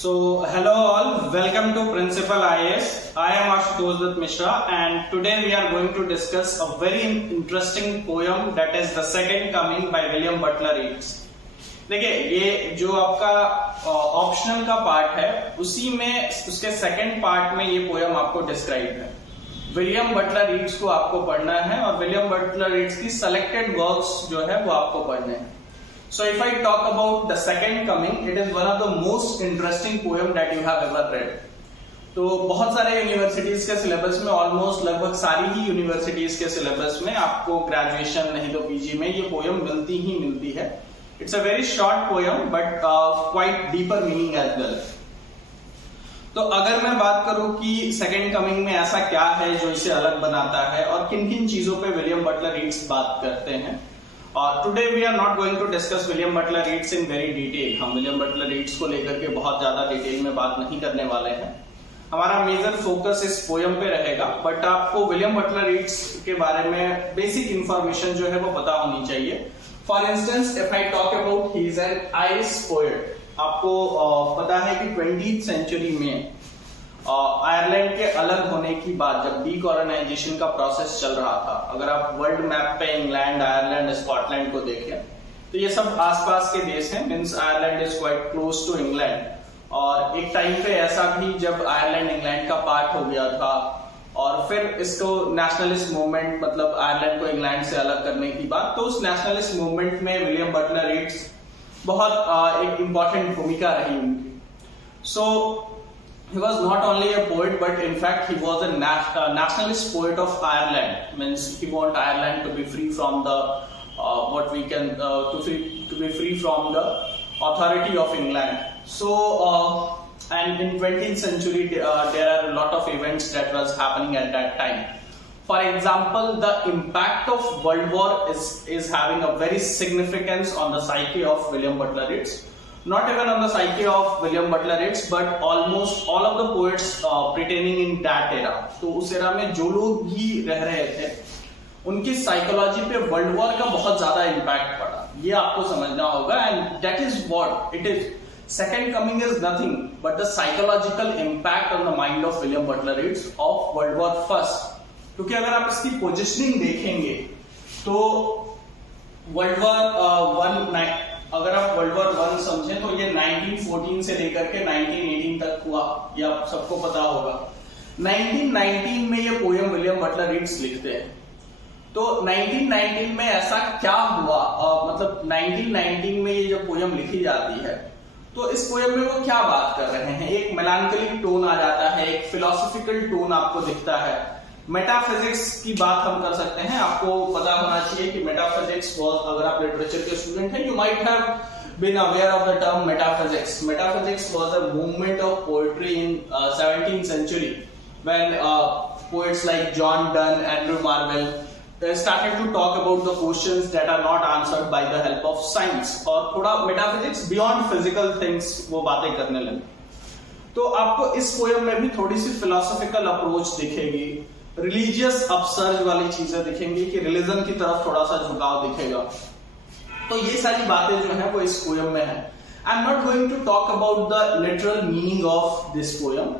So, hello all, welcome to Principal IAS. I am Ashutosh Dutt Mishra and today we are going to discuss a very interesting poem that is The Second Coming by William Butler Yeats. देखिए ये जो आपका optional का part है उसी में उसके second part में ये पोयम आपको डिस्क्राइब है। विलियम बटलर ईट्स को आपको पढ़ना है और विलियम बटलर ईट्स की सेलेक्टेड वर्क्स जो है वो आपको पढ़ने हैं। So if I talk about The Second Coming, it is one of the most interesting poem that you have ever read. तो बहुत सारे यूनिवर्सिटीज के सिलेबस में ऑलमोस्ट लगभग सारी ही यूनिवर्सिटीज के सिलेबस में आपको ग्रेजुएशन नहीं तो पीजी में ये पोयम मिलती ही मिलती है। It's a very short poem but quite deeper meaning as well. तो अगर मैं बात करूं कि सेकेंड कमिंग में ऐसा क्या है जो इसे अलग बनाता है और किन किन चीजों पे विलियम बटलर ईट्स बात करते हैं, today we are not going to discuss William Butler Yeats in very detail. हम विलियम बटलर ईट्स को लेकर के बहुत ज्यादा डिटेल में बात नहीं करने वाले हैं। हमारा मेजर फोकस इस पोयम पे रहेगा, बट आपको विलियम बटलर ईट्स के बारे में बेसिक इंफॉर्मेशन जो है वो पता होनी चाहिए। For instance if I talk about he is an Irish poet. आपको पता है कि 20th सेंचुरी में आयरलैंड के अलग होने की बात जब डीकोलोनाइजेशन का प्रोसेस चल रहा था, अगर आप वर्ल्ड मैप पे इंग्लैंड, आयरलैंड, स्कॉटलैंड को देखें तो ये सब आसपास के देश हैं। Means Ireland is quite close to England. और एक टाइम पे ऐसा भी जब आयरलैंड इंग्लैंड का पार्ट हो गया था और फिर इसको नेशनलिस्ट मूवमेंट, मतलब आयरलैंड को इंग्लैंड से अलग करने की बात, तो उस नेशनलिस्ट मूवमेंट में विलियम बटलर ईट्स बहुत एक इंपॉर्टेंट भूमिका रही उनकी। सो he was not only a poet but in fact he was a nationalist poet of Ireland. Means he want Ireland to be free from the what we can to be free from the authority of England. So and in 20th century there are a lot of events that was happening at that time. For example, the impact of World War is having a very significance on the psyche of William Butler Yeats. Not even on the psyche of William Butler Yeats, but almost all of the poets pertaining in that era. तो उस era में जो लोग भी रह रहे थे उनकी साइकोलॉजी पे वर्ल्ड वॉर का बहुत ज्यादा इम्पैक्ट पड़ा, ये आपको समझना होगा। And that is what it is. Second coming is nothing but the psychological impact on the mind of William Butler Yeats of world war first. क्योंकि अगर आप इसकी पोजिशनिंग देखेंगे तो वर्ल्ड वॉर अगर आप वर्ल्ड वॉर 1 समझें तो ये 1914 से लेकर के 1918 तक हुआ, ये आप सबको पता होगा। 1919 में ये पोयम विलियम बटलर ईट्स लिखते हैं। तो 1919 में ऐसा क्या हुआ, मतलब 1919 में ये जब पोयम लिखी जाती है तो इस पोयम में वो क्या बात कर रहे हैं। एक मेलांकोलिक टोन आ जाता है, एक फिलोसॉफिकल टोन आपको दिखता है। मेटाफिजिक्स की बात हम कर सकते हैं। आपको पता होना चाहिए कि मेटाफिजिक्स वाज, अगर आप लिटरेचर के स्टूडेंट हैं, you might have been aware of the term metaphysics. Metaphysics was a movement of poetry in 17th century when poets like John Donne, Andrew Marvell started to talk about the questions that are not answered by the help of science, और थोड़ा metaphysics beyond physical things वो बातें करने लगे। तो आपको इस poem में भी थोड़ी सी फिलोसॉफिकल अप्रोच दिखेगी, रिलीजियस अपसर्ज वाली चीजें दिखेंगी कि रिलीजन की तरफ थोड़ा सा झुकाव दिखेगा। तो ये सारी बातें जो है वो इस पोयम में है। I am not going to talk about the literal meaning of this poem.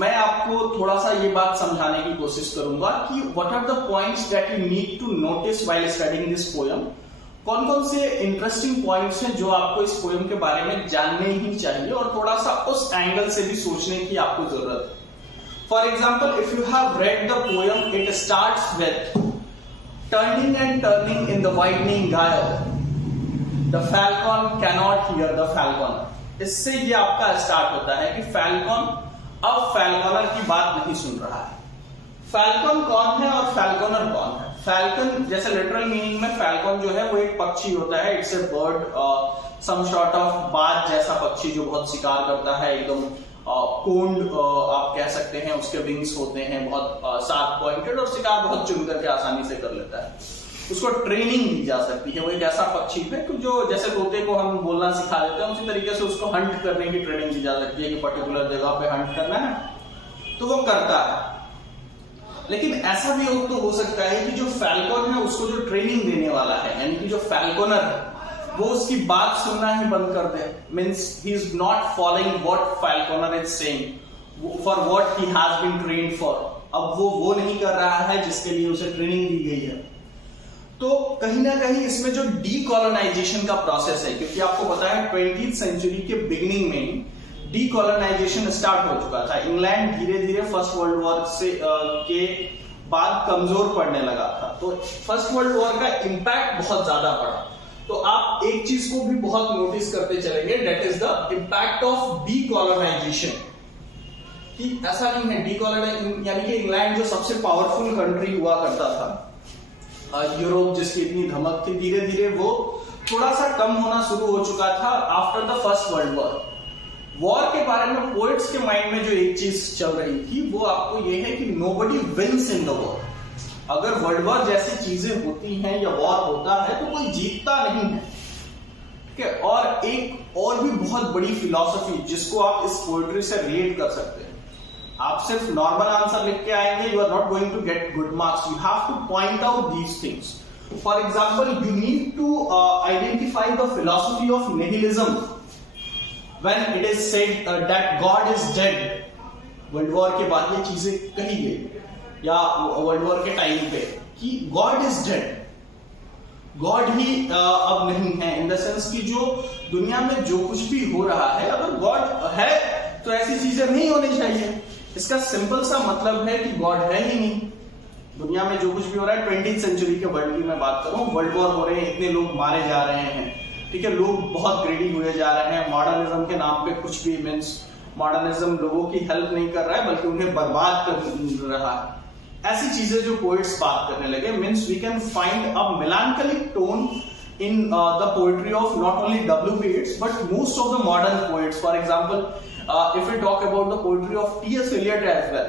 मैं आपको थोड़ा सा ये बात समझाने की कोशिश करूंगा कि what are the points that you need to notice while studying this poem. कौन कौन से इंटरेस्टिंग पॉइंट्स हैं जो आपको इस पोयम के बारे में जानने ही चाहिए और थोड़ा सा उस एंगल से भी सोचने की आपको जरूरत है। For example, if you have read the poem, it starts with turning and turning in the widening gyre. The falcon cannot hear the falconer. इससे ये आपका स्टार्ट होता है कि फैल्कॉन अब फैल्कोनर की बात नहीं सुन रहा है। फैल्कॉन कौन है और फैल्कोनर कौन है? फैल्कन जैसे लिटरल मीनिंग में फैल्कॉन जो है वो एक पक्षी होता है। It's a bird, some sort of बाज जैसा पक्षी जो बहुत शिकार करता है, एकदम कोन्ड आप कह सकते हैं। उसके विंग्स होते हैं बहुत शार्प पॉइंटेड और शिकार बहुत चुन करके आसानी से कर लेता है। उसको ट्रेनिंग दी जा सकती है। वो एक ऐसा पक्षी है कि जो जैसे तोते को हम बोलना सिखा देते हैं उसी तरीके से उसको हंट करने की ट्रेनिंग दी जा सकती है कि पर्टिकुलर जगह पे हंट करना है तो वो करता है। लेकिन ऐसा भी तो हो सकता है कि जो फैल्कॉन है उसको जो ट्रेनिंग देने वाला है, यानी कि जो फैल्कोनर है वो उसकी बात सुनना ही बंद कर दे, means he is not following what Falconer is saying for what he has been trained for. अब वो नहीं कर रहा है जिसके लिए उसे ट्रेनिंग दी गई है। तो कहीं ना कहीं इसमें जो डीकोलोनाइजेशन का प्रोसेस है, क्योंकि आपको पता है 20th सेंचुरी के बिगिनिंग में डीकोलोनाइजेशन स्टार्ट हो चुका था। इंग्लैंड धीरे धीरे फर्स्ट वर्ल्ड वॉर से के बाद कमजोर पड़ने लगा था, तो फर्स्ट वर्ल्ड वॉर का इंपैक्ट बहुत ज्यादा पड़ा। तो आप एक चीज को भी बहुत नोटिस करते चलेंगे, that is the impact of decolonisation. कि ऐसा नहीं है डीकोलोनाइजेशन यानी कि इंग्लैंड जो सबसे पावरफुल कंट्री हुआ करता था, यूरोप जिसकी इतनी धमक थी, धीरे धीरे वो थोड़ा सा कम होना शुरू हो चुका था after the first world war के बारे में पोएट्स के माइंड में जो एक चीज चल रही थी वो आपको ये है कि nobody wins in the war. अगर वर्ल्ड वॉर जैसी चीजें होती हैं या वॉर होता है तो कोई जीतता नहीं है, ठीक है। और एक और भी बहुत बड़ी फिलॉसफी जिसको आप इस पोएट्री से रिलेट कर सकते हैं, आप सिर्फ नॉर्मल आंसर लिख के आएंगे, you are not going to get good marks, you have to point out these things. For example, you need to identify the philosophy of nihilism when it is said that God is dead। World war के बाद ये चीजें कही गई, या world war के time पे, कि गॉड इज डेड, गॉड ही अब नहीं है, इन द सेंस कि जो दुनिया में जो कुछ भी हो रहा है, अगर गॉड है तो ऐसी चीजें नहीं होनी चाहिए। इसका सिंपल सा मतलब है कि गॉड है ही नहीं। दुनिया में जो कुछ भी हो रहा है, 20th सेंचुरी के वर्ल्ड की मैं बात करूं, वर्ल्ड वॉर हो रहे हैं, इतने लोग मारे जा रहे हैं, ठीक है, लोग बहुत ग्रेडी हुए जा रहे हैं, मॉडर्निज्म के नाम पे कुछ भी, मीन्स मॉडर्निज्म लोगों की हेल्प नहीं कर रहा है बल्कि उन्हें बर्बाद कर रहा है। ऐसी चीजें जो पोएट्स बात करने लगे, means we can find a melancholic tone in the poetry of not only W.B. Yeats but most of the modern poets. For example, if we talk about the poetry of T.S. Eliot as well,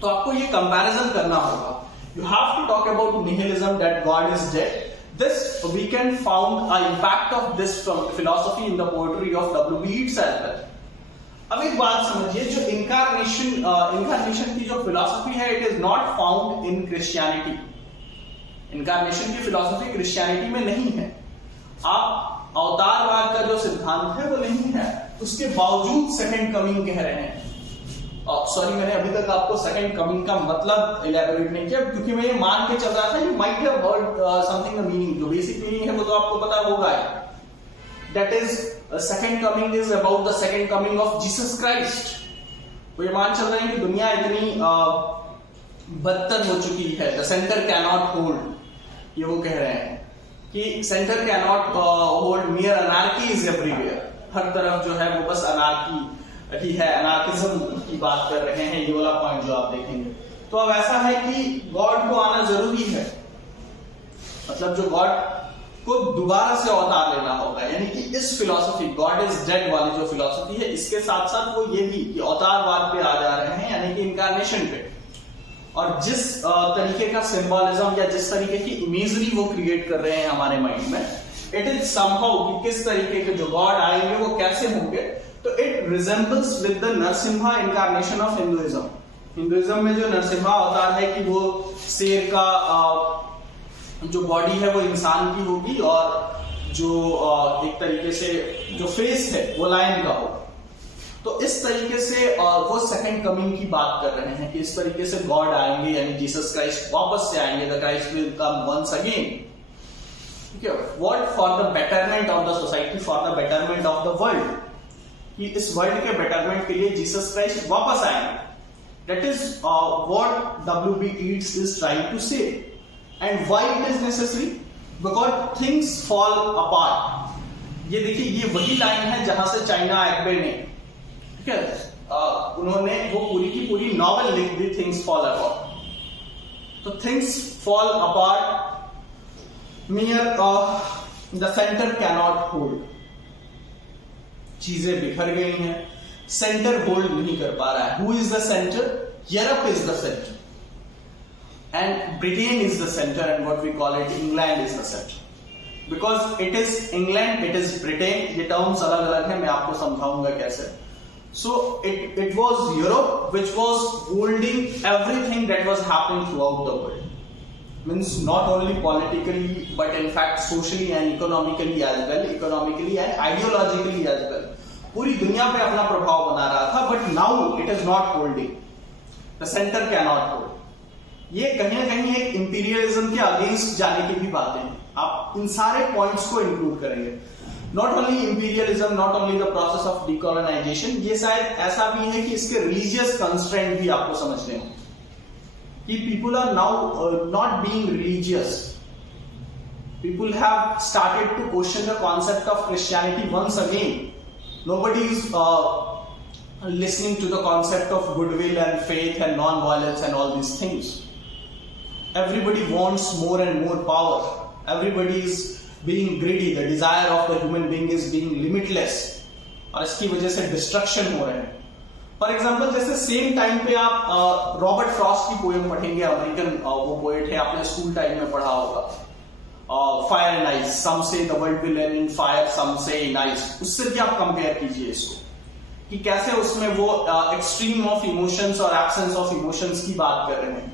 तो आपको ये comparison करना होगा। You have to talk about nihilism, that God is dead. This we can found an impact of this philosophy in the poetry of W.B. Yeats as well. अब एक बात समझिए, जो incarnation की जो philosophy है, it is not found in Christianity. Incarnation की philosophy Christianity में नहीं है। आप अवतारवाद का जो सिद्धांत है वो नहीं है, उसके बावजूद सेकंड कमिंग कह रहे हैं। सॉरी, मैंने अभी तक आपको सेकंड कमिंग का मतलब इलैबोरेट नहीं किया, क्योंकि मैं ये मान के चल रहा था you might have heard something the meaning. जो बेसिक मीनिंग है वो तो आपको पता होगा, that is second coming is about the second coming of Jesus Christ. वो ये मान चल रहे हैं कि दुनिया इतनी बदतर हो चुकी है, the centre cannot hold, ये वो कह रहे हैं कि centre cannot hold, mere anarchy is everywhere. हर तरफ जो है वो बस अनार्की ही है, अनार्किज्म की बात कर रहे हैं, ये वाला पॉइंट जो आप देखेंगे। तो अब ऐसा है कि गॉड को आना जरूरी है, मतलब जो गॉड को दोबारा से अवतार लेना होगा, यानी कि इस फिलॉसफी गॉड इज डेड वाली जो फिलॉसफी है, इसके साथ साथ वो ये भी कि अवतारवाद पे आ जा रहे हैं, यानी कि इनकारनेशन पे। और जिस तरीके का सिंबॉलिज्म या जिस तरीके की इमेजरी वो क्रिएट कर रहे हैं हमारे माइंड में, इट इज समहाउ कि किस तरीके के जो गॉड आएंगे वो कैसे होंगे, तो it resembles with the Narasimha incarnation of Hinduism. Hinduism में जो नरसिम्हा अवतार है कि वो शेर का जो बॉडी है वो इंसान की होगी, और जो एक तरीके से जो फेस है वो लायन का होगा। तो इस तरीके से वो सेकंड कमिंग की बात कर रहे हैं कि इस तरीके से गॉड आएंगे, यानी जीसस क्राइस्ट वापस से आएंगे, the Christ will come once again, ठीक है। What? For the betterment of the society, for the betterment of the world, कि इस वर्ल्ड के बेटरमेंट के लिए जीसस क्राइस्ट वापस आएंगे। That is what W.B. Yeats is trying to say. And why it is necessary? Because things fall apart. ये देखिए, ये वही लाइन है जहां से चाइना एक्बे ने, ठीक है, उन्होंने वो पूरी की पूरी नॉवेल लिख दी, थिंग्स फॉल अपार्ट। तो things fall apart मियर the centre cannot hold, चीजें बिखर गई हैं, सेंटर होल्ड नहीं कर पा रहा है। Who is the centre? Europe is the centre and Britain is the centre, and what we call it England is the centre, because it is England, it is Britain. ये terms अलग अलग है, मैं आपको समझाऊंगा कैसे। So it was Europe which was holding everything that was happening throughout the world. means not only politically but in fact socially and economically as well, economically and ideologically as well, पूरी दुनिया पे अपना प्रभाव बना रहा था, but now it is not holding. The center cannot hold. ये कहीं ना कहीं एक इंपीरियलिज्म के अगेंस्ट जाने की भी बातें हैं. आप इन सारे पॉइंट्स को इंक्लूड करेंगे. Not only imperialism, not only the process of decolonisation, ये शायद ऐसा भी है कि इसके रिलीजियस कंस्ट्रेंट भी आपको समझने होंगे कि people are now not being religious. People have started to question the concept of Christianity once again. Nobody is listening to the concept of goodwill and faith and non-violence and all these things. Everybody wants more and more power. Everybody is being greedy. The desire of the human being is being limitless. और इसकी वजह से destruction हो रहे हैं. For example जैसे same time पे आप रॉबर्ट फ्रॉस्ट की पोएम पढ़ेंगे, अमेरिकन वो पोएट है, आपने स्कूल टाइम में पढ़ा होगा. Fire and ice, some say the world will end in fire, some say in ice. उससे भी आप कंपेयर कीजिए इसको कि कैसे उसमें वो एक्सट्रीम ऑफ इमोशंस और एब्सेंस ऑफ इमोशंस की बात कर रहे हैं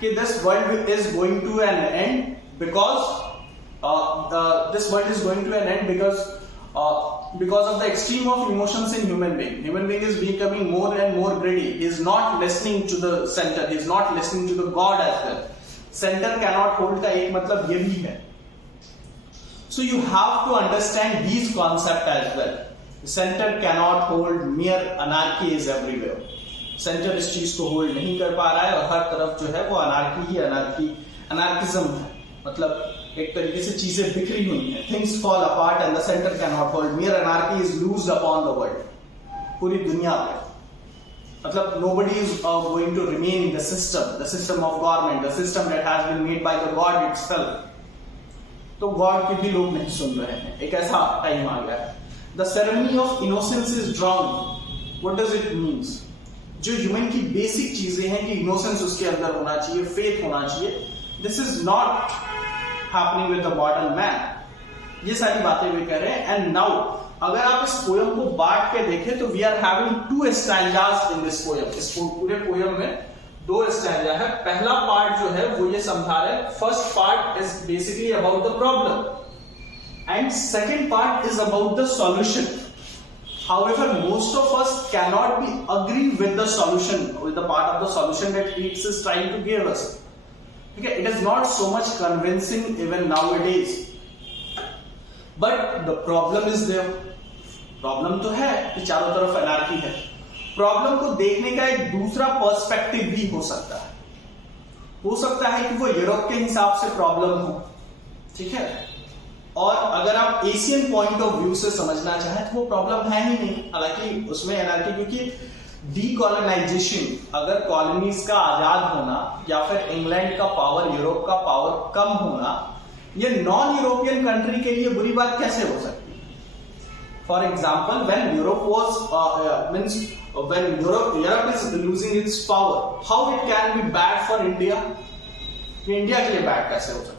कि this world is going to an end because this world is going to an end because of the extreme of emotions in human being. Human being is becoming more and more greedy. He is not listening to the center. He is not listening to the God as well. Center cannot hold का एक मतलब ये भी है. So you have to understand these concepts as well. Center cannot hold. Mere anarchy is everywhere. Center इस चीज को hold नहीं कर पा रहा है और हर तरफ जो है वो अनार्की ही अनार्किज्म है. मतलब एक तरीके से चीजें बिखरी हुई हैं. Things fall apart and the center cannot hold. Mere anarchy is loosed upon the world. पूरी दुनिया पे मतलब nobody is going to remain in the system of government, the system that has been made by the God itself. तो God के भी लोग नहीं सुन रहे हैं. एक ऐसा टाइम आ गया है. The ceremony of innocence is drowned. What does it mean? जो ह्यूमन की बेसिक चीजें हैं कि इनोसेंस उसके अंदर होना चाहिए, फेथ होना चाहिए, this is not happening with the modern man. ये सारी बातें वे कह रहे हैं. एंड नाउ अगर आप इस पोयम को बांट के देखें तो we are having two stanzas in this poem. इस पूरे पोयम में दो स्टैंजा है. पहला पार्ट जो है वो ये समझा रहे हैं. First part is basically about the problem and second part is about the solution. However, most of us cannot be agree with the solution, with the part of the solution that Keats is trying to give us. Okay, it is not so much convincing even nowadays. But the problem is there. Problem तो है कि चारों तरफ anarchy है. Problem को देखने का एक दूसरा पर्सपेक्टिव भी हो सकता है. हो सकता है कि वो यूरोप के हिसाब से प्रॉब्लम हो, ठीक है, और अगर आप एशियन पॉइंट ऑफ व्यू से समझना चाहें तो वो प्रॉब्लम है ही नहीं. हालांकि उसमें एनार्की, क्योंकि डीकोलोनाइजेशन, अगर कॉलोनीज का आजाद होना या फिर इंग्लैंड का पावर, यूरोप का पावर कम होना, ये नॉन यूरोपियन कंट्री के लिए बुरी बात कैसे हो सकती है? For example when Europe was means when Europe is losing its power, how it can be bad for India? India के लिए बैड कैसे हो सकता है?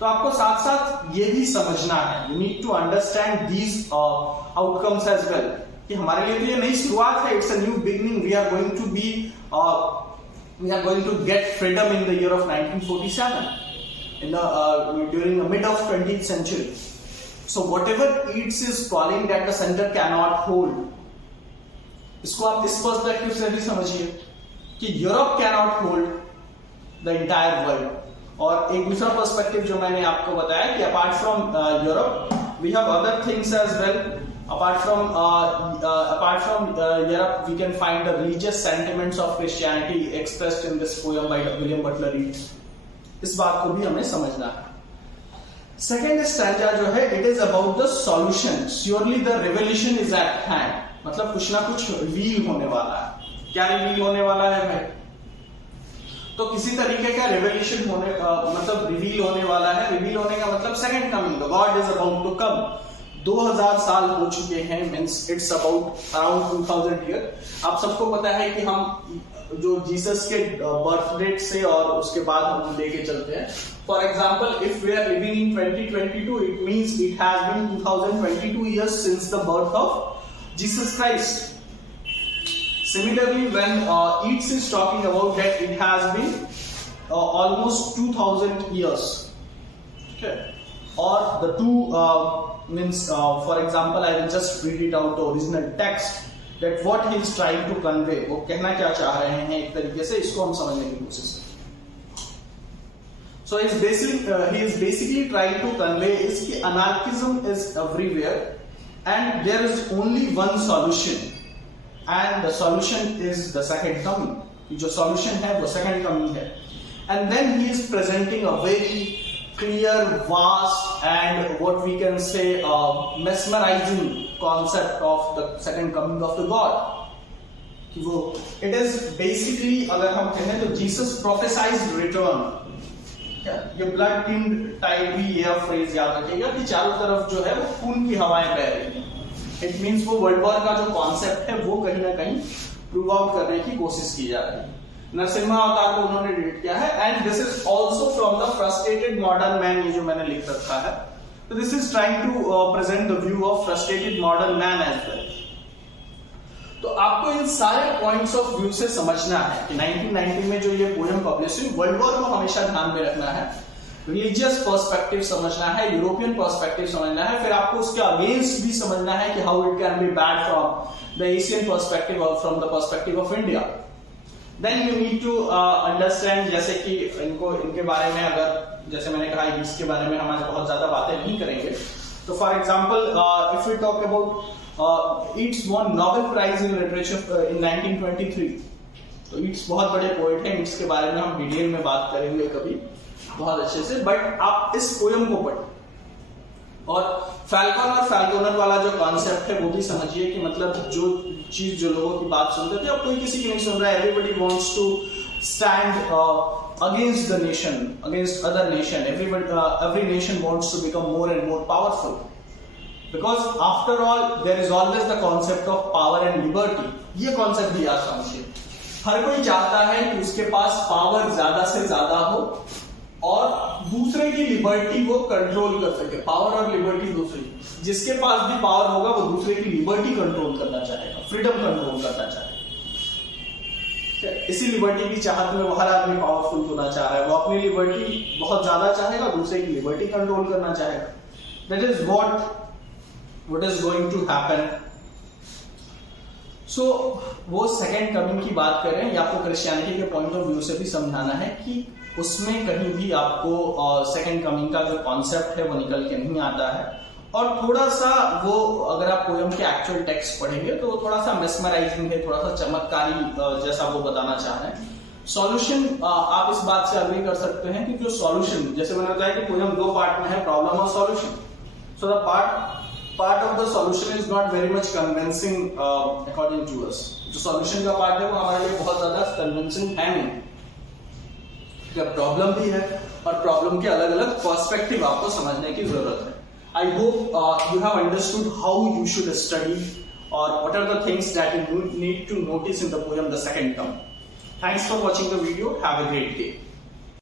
तो आपको साथ साथ ये भी समझना है. You need to understand these outcomes as well कि हमारे लिए तो ये नई शुरुआत है. It's a new beginning. We are going to get freedom in the year of 1947 in the during the mid of 20th century. So whatever Keats is calling that the center cannot hold, इसको आप इस perspective से भी समझिए कि Europe cannot hold the entire world. और एक दूसरा पर्सपेक्टिव जो मैंने आपको बताया कि apart from Europe we have other things as well. Apart from Europe we can find the religious sentiments of Christianity expressed in this poem by William Butler Reed. इस बात को भी हमें समझना है. सेकेंड स्टैंजा जो है, it is about the solution. Surely the revolution is eight hand. मतलब कुछ ना कुछ रिवील होने वाला है. क्या रिवील होने वाला है भाई? तो किसी तरीके का रेवोल्यूशन होने मतलब रिवील होने वाला है. रिवील होने का मतलब second coming, the God is about to come. 2000 साल हो चुके हैं, means it's about around 2000 year. आप सबको पता है कि हम जो जीसस के बर्थ डेट से और उसके बाद हम लेके चलते हैं. For example, if we are living in 2022, it means it has been 2022 years since the birth of Jesus Christ. Similarly, when Keats is talking about that it has been almost 2000 years. Okay, or the two means for example I will just read it out the original text that what he is trying to convey, वो कहना क्या चाह रहे हैं एक तरीके से, इसको हम समझने की कोशिश करें. So he is basically trying to convey is कि anarchism is everywhere and there is only one solution and the solution is the second coming. जो solution है वो second coming है. And then he is presenting a very clear, vast and what we can say mesmerizing concept of the second coming of the God. कि वो it is basically अगर हम कहें तो Jesus prophesied return. ये blood tinned type भी ये phrase याद रखिएगा कि चारों तरफ जो है वो खून की हवाएं बह रही हैं. इट मींस वो वर्ल्ड वॉर का जो कॉन्सेप्ट है वो कहीं ना कहीं प्रूव आउट करने की कोशिश की जा रही है. नरसिम्हा अवतार को उन्होंने डिलीट किया है and this is also from the frustrated modern man, ये जो मैंने लिख रखा है. तो this is trying to present the view of frustrated modern man as well. तो आपको इन सारे पॉइंट्स ऑफ व्यू से समझना है कि 1990 में जो ये पोएम पब्लिश हुई, वर्ल्ड वॉर को हमेशा ध्यान में रखना है, रिलीजियस पर्सपेक्टिव समझना है, यूरोपियन पर्सपेक्टिव समझना है, फिर आपको उसके अगेंस्ट भी समझना है कि how it can be bad from the Asian perspective और from the perspective of India. Then you need to understand, जैसे कि इनके बारे में अगर जैसे मैंने कहा इसके बारे में हम आज बहुत ज्यादा बातें नहीं करेंगे. तो for example if we talk about Yeats won Nobel prize in literature in 1923. तो ईट्स बहुत बड़े पोएट हैं, ईट्स के बारे में हम डिटेल में बात करेंगे कभी बहुत अच्छे से. बट आप इस पोएम को पढ़ें और फैल्कन और फैल्कोनर वाला जो कॉन्सेप्ट है वो भी समझिए कि मतलब जो चीज जो लोगों की बात सुनते थे अब कोई किसी की नहीं सुन रहा है. Everybody wants to stand against the nation, against other nation. Every nation wants to become more and more powerful because after all there is always the concept of power and liberty. ये concept भी याद समझिए. हर कोई चाहता है कि उसके पास power ज्यादा से ज्यादा हो और दूसरे की लिबर्टी वो कंट्रोल कर सके. पावर और लिबर्टी दूसरी, जिसके पास भी पावर होगा वो दूसरे की लिबर्टी कंट्रोल करना चाहेगा, फ्रीडम कंट्रोल करना चाहेगा. इसी लिबर्टी की चाहत में वो हर आदमी पावरफुल होना चाह रहा है. वो अपनी लिबर्टी बहुत ज्यादा चाहेगा, दूसरे की लिबर्टी कंट्रोल करना चाहेगा. That is what is going to happen. So वो सेकेंड कमिंग की बात करें या आपको क्रिश्चियनिटी के पॉइंट ऑफ व्यू से भी समझाना है कि उसमें कहीं भी आपको सेकेंड कमिंग का जो कॉन्सेप्ट है वो निकल के नहीं आता है. और थोड़ा सा वो अगर आप पोएम के एक्चुअल टेक्स्ट पढ़ेंगे तो थोड़ा सा मेस्मराइजिंग है, थोड़ा सा चमत्कारी जैसा वो बताना चाह रहे हैं. सॉल्यूशन आप इस बात से अग्री कर सकते हैं कि जो सॉल्यूशन, जैसे मैंने बताया कि पोएम दो पार्ट में है, प्रॉब्लम और solution. So the part of the solution is not very much convincing according to us. जो solution का पार्ट है वो हमारे लिए बहुत ज्यादा convincing है नहीं. जब प्रॉब्लम भी है और प्रॉब्लम के अलग अलग पर्सपेक्टिव आपको समझने की जरूरत है. I hope you have understood how you should study or what are the things that you need to notice in the poem The Second Coming. Thanks for watching the video. Have a great day.